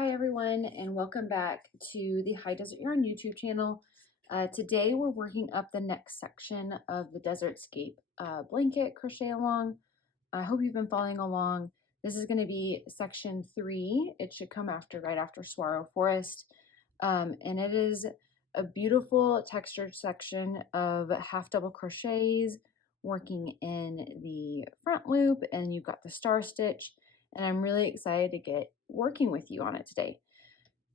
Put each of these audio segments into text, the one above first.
Hi everyone, and welcome back to the High Desert Yarn YouTube channel. Today we're working up the next section of the Desertscape blanket crochet along. I hope you've been following along. This is going to be section 3. It should come right after Saguaro Forest. And it is a beautiful textured section of half double crochets working in the front loop, and you've got the star stitch, and I'm really excited to get working with you on it today.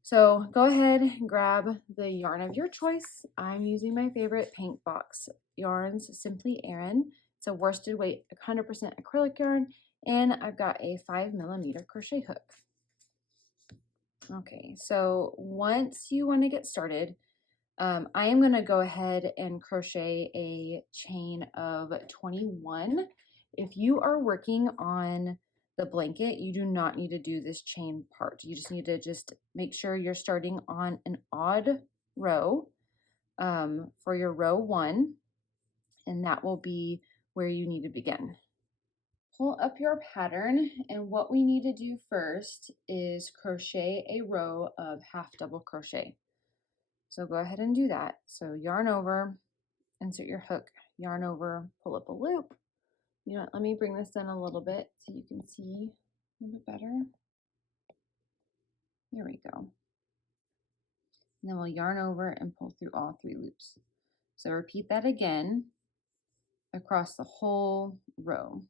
So go ahead and grab the yarn of your choice. I'm using my favorite Paint Box yarns, Simply Aran. It's a worsted weight 100% acrylic yarn, and I've got a 5mm crochet hook. Okay, so once you want to get started, I am going to go ahead and crochet a chain of 21. If you are working on the blanket, you do not need to do this chain part. You just need to make sure you're starting on an odd row for your row 1, and that will be where you need to begin. Pull up your pattern, and what we need to do first is crochet a row of half double crochet. So go ahead and do that. So yarn over, insert your hook, yarn over, pull up a loop. You know what, let me bring this in a little bit so you can see a little bit better. Here we go. And then we'll yarn over and pull through all 3 loops. So repeat that again across the whole row.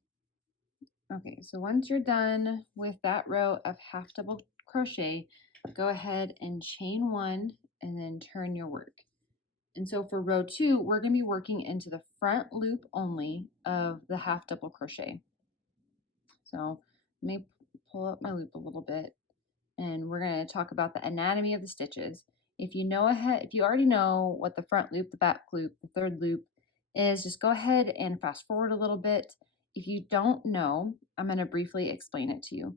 Okay, so once you're done with that row of half double crochet, go ahead and chain 1 and then turn your work. And so for row 2, we're going to be working into the front loop only of the half double crochet. So let me pull up my loop a little bit, and we're going to talk about the anatomy of the stitches. If you already know what the front loop, the back loop, the third loop is, just go ahead and fast forward a little bit. If you don't know, I'm going to briefly explain it to you.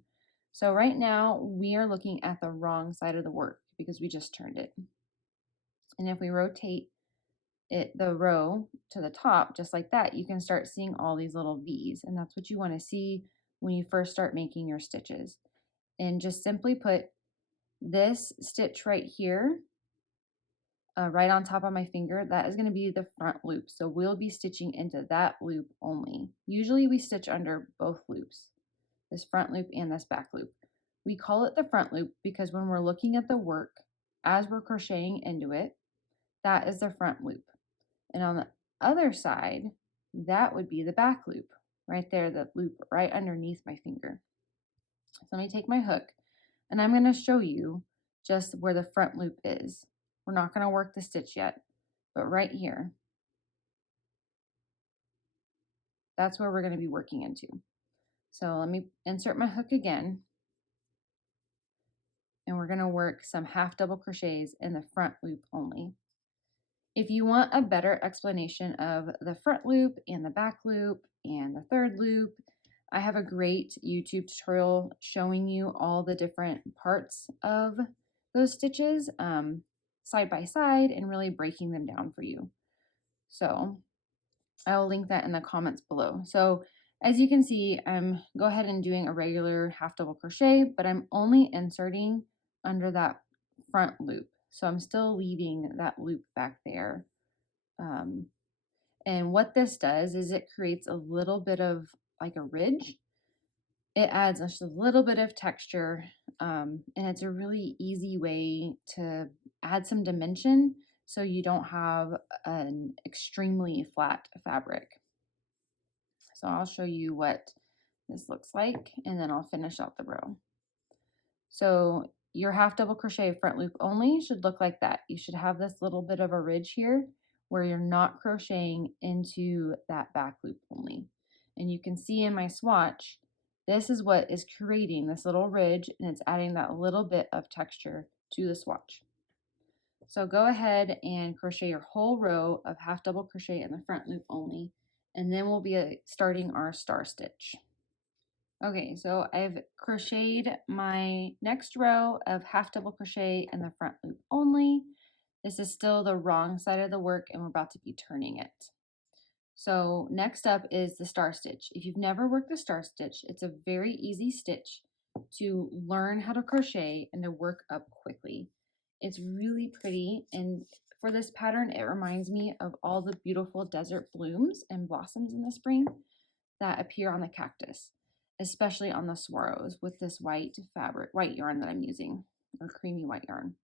So right now we are looking at the wrong side of the work because we just turned it. And if we rotate the row to the top just like that, you can start seeing all these little V's, and that's what you want to see when you first start making your stitches. And just simply put this stitch right here, right on top of my finger, that is going to be the front loop. So we'll be stitching into that loop only. Usually we stitch under both loops, this front loop and this back loop. We call it the front loop because when we're looking at the work as we're crocheting into it, that is the front loop. And on the other side, that would be the back loop, right there, the loop right underneath my finger. So let me take my hook, and I'm going to show you just where the front loop is. We're not going to work the stitch yet, but right here, that's where we're going to be working into. So let me insert my hook again, and we're going to work some half double crochets in the front loop only. If you want a better explanation of the front loop and the back loop and the third loop, I have a great YouTube tutorial showing you all the different parts of those stitches side by side and really breaking them down for you. So I will link that in the comments below. So as you can see, I'm go ahead and doing a regular half double crochet, but I'm only inserting under that front loop. So I'm still leaving that loop back there. And what this does is it creates a little bit of like a ridge. It adds just a little bit of texture, and it's a really easy way to add some dimension so you don't have an extremely flat fabric. So I'll show you what this looks like, and then I'll finish out the row. So your half double crochet front loop only should look like that. You should have this little bit of a ridge here where you're not crocheting into that back loop only. And you can see in my swatch, this is what is creating this little ridge, and it's adding that little bit of texture to the swatch. So go ahead and crochet your whole row of half double crochet in the front loop only, and then we'll be starting our star stitch. Okay, so I've crocheted my next row of half double crochet in the front loop only. This is still the wrong side of the work, and we're about to be turning it. So next up is the star stitch. If you've never worked the star stitch, it's a very easy stitch. to learn how to crochet and to work up quickly. It's really pretty, and for this pattern, it reminds me of all the beautiful desert blooms and blossoms in the spring that appear on the cactus, especially on the swallows with this white fabric, white yarn that I'm using, or creamy white yarn.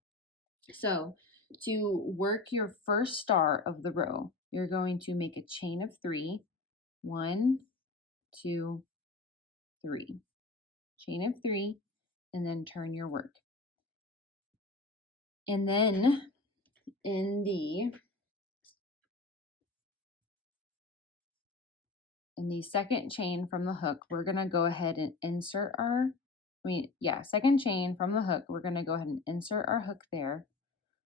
So to work your first star of the row, you're going to make a chain of 3, 1, 2, 3, chain of 3, and then turn your work. And then in the second chain from the hook, we're going to go ahead and insert our, second chain from the hook, we're going to go ahead and insert our hook there.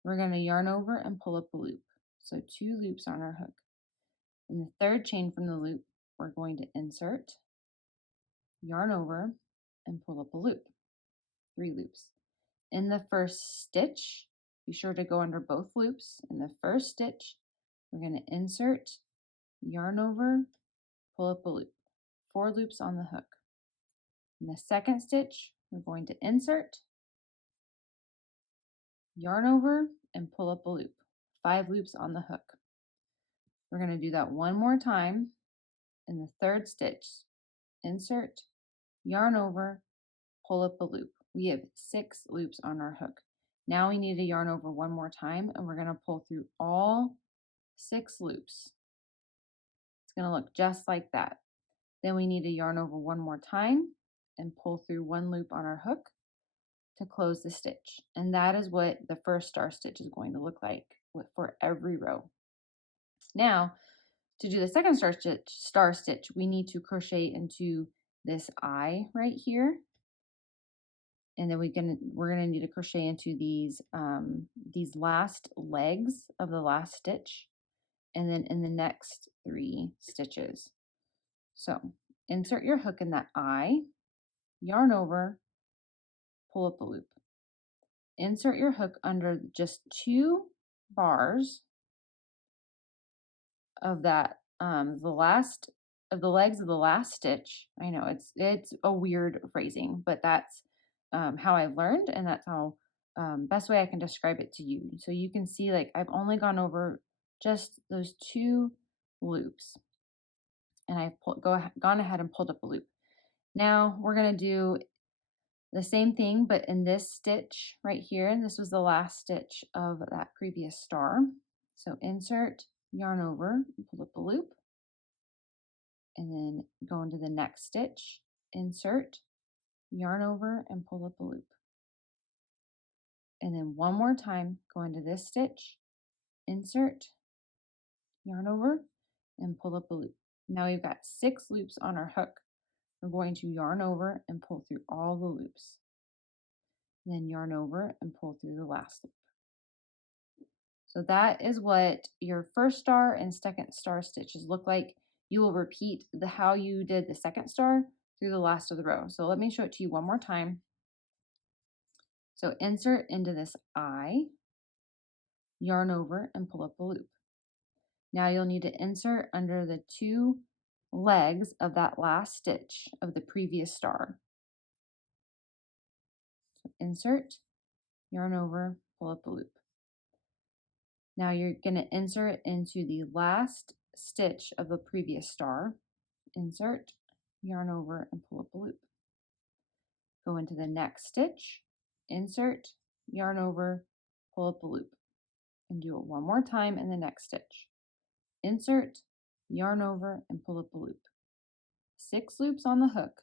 We're going to yarn over and pull up a loop. So 2 loops on our hook. In the third chain from the loop, we're going to insert, yarn over, and pull up a loop. 3 loops. In the first stitch, be sure to go under both loops. In the first stitch, we're going to insert, yarn over, pull up a loop. 4 loops on the hook. In the second stitch, we're going to insert, yarn over, and pull up a loop. 5 loops on the hook. We're going to do that one more time. In the third stitch, insert, yarn over, pull up a loop. We have 6 loops on our hook. Now we need to yarn over one more time, and we're going to pull through all 6 loops. It's going to look just like that. Then we need to yarn over one more time and pull through 1 loop on our hook to close the stitch. And that is what the first star stitch is going to look like for every row. Now, to do the second star stitch, we need to crochet into this eye right here. And then we're gonna need to crochet into these last legs of the last stitch, and then in the next 3 stitches. So insert your hook in that eye, yarn over, pull up a loop. Insert your hook under just 2 bars of that the last of the legs of the last stitch. I know it's a weird phrasing, but that's how I've learned, and that's how best way I can describe it to you. So you can see, like, I've only gone over just those 2 loops, and I've gone ahead and pulled up a loop. Now we're gonna do the same thing, but in this stitch right here, and this was the last stitch of that previous star. So insert, yarn over, pull up a loop, and then go into the next stitch, insert, yarn over, and pull up a loop. And then one more time, go into this stitch, insert, yarn over, and pull up a loop. Now we've got 6 loops on our hook. We're going to yarn over and pull through all the loops. Then yarn over and pull through the last loop. So that is what your first star and second star stitches look like. You will repeat how you did the second star through the last of the row. So let me show it to you one more time. So insert into this eye, yarn over, and pull up a loop. Now you'll need to insert under the 2 legs of that last stitch of the previous star. So insert, yarn over, pull up a loop. Now you're going to insert into the last stitch of the previous star. Insert, yarn over, and pull up a loop. Go into the next stitch, insert, yarn over, pull up a loop, and do it one more time in the next stitch. Insert, yarn over, and pull up a loop. 6 loops on the hook,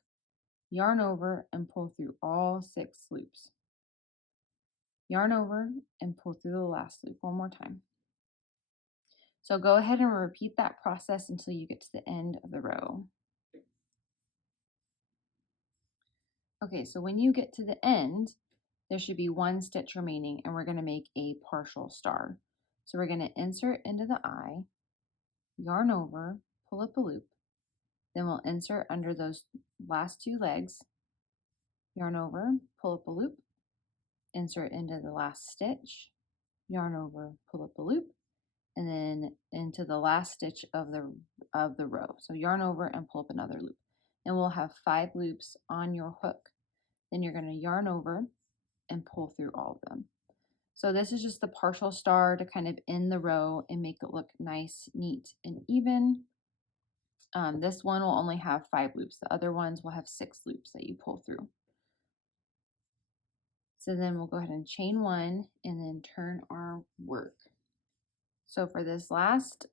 yarn over, and pull through all 6 loops. Yarn over and pull through the last loop one more time. So go ahead and repeat that process until you get to the end of the row. Okay, so when you get to the end, there should be 1 stitch remaining, and we're going to make a partial star. So we're going to insert into the eye, yarn over, pull up a loop, then we'll insert under those last 2 legs, yarn over, pull up a loop, insert into the last stitch, yarn over, pull up a loop, and then into the last stitch of the row. So yarn over and pull up another loop. And we'll have 5 loops on your hook. then you're going to yarn over and pull through all of them. So this is just the partial star to kind of end the row and make it look nice, neat, and even. This one will only have 5 loops. The other ones will have 6 loops that you pull through. So then we'll go ahead and chain 1 and then turn our work. So for this last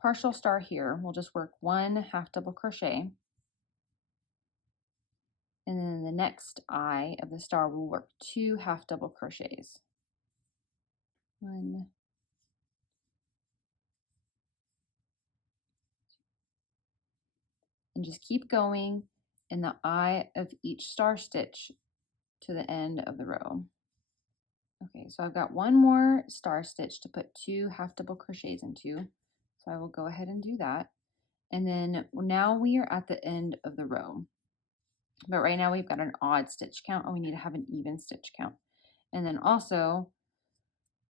partial star here, we'll just work 1 half double crochet. And then the next eye of the star will work 2 half double crochets. 1, and just keep going in the eye of each star stitch to the end of the row. Okay, so I've got one more star stitch to put 2 half double crochets into. So I will go ahead and do that. And then now we are at the end of the row. But right now we've got an odd stitch count and we need to have an even stitch count. And then also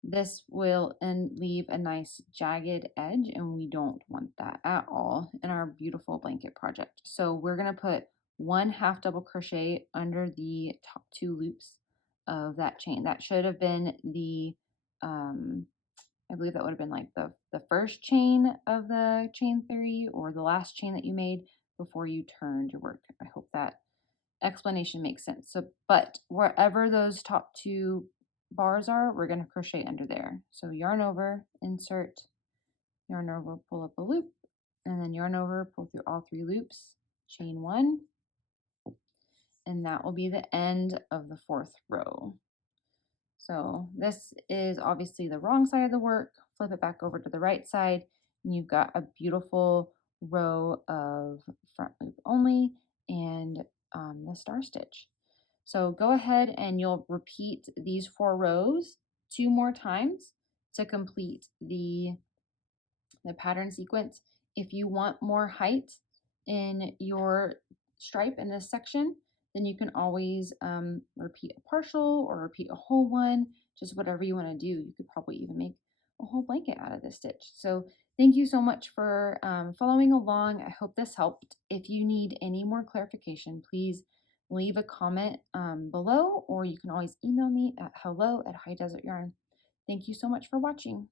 this will leave a nice jagged edge, and we don't want that at all in our beautiful blanket project. So we're going to put 1 half double crochet under the top 2 loops of that chain. That should have been the I believe that would have been like the first chain of the chain 3 or the last chain that you made before you turned your work. I hope that explanation makes sense. So, but wherever those top 2 bars are, we're going to crochet under there. So yarn over, insert, yarn over, pull up a loop, and then yarn over, pull through all 3 loops, chain 1, and that will be the end of the 4th row. So this is obviously the wrong side of the work. Flip it back over to the right side, and you've got a beautiful row of front loop only and the star stitch. So go ahead and you'll repeat these 4 rows 2 more times to complete the pattern sequence. If you want more height in your stripe in this section, then you can always repeat a partial or repeat a whole one, just whatever you want to do. You could probably even make a whole blanket out of this stitch. So thank you so much for following along. I hope this helped. If you need any more clarification, please leave a comment below, or you can always email me at hello@high desert yarn. Thank you so much for watching.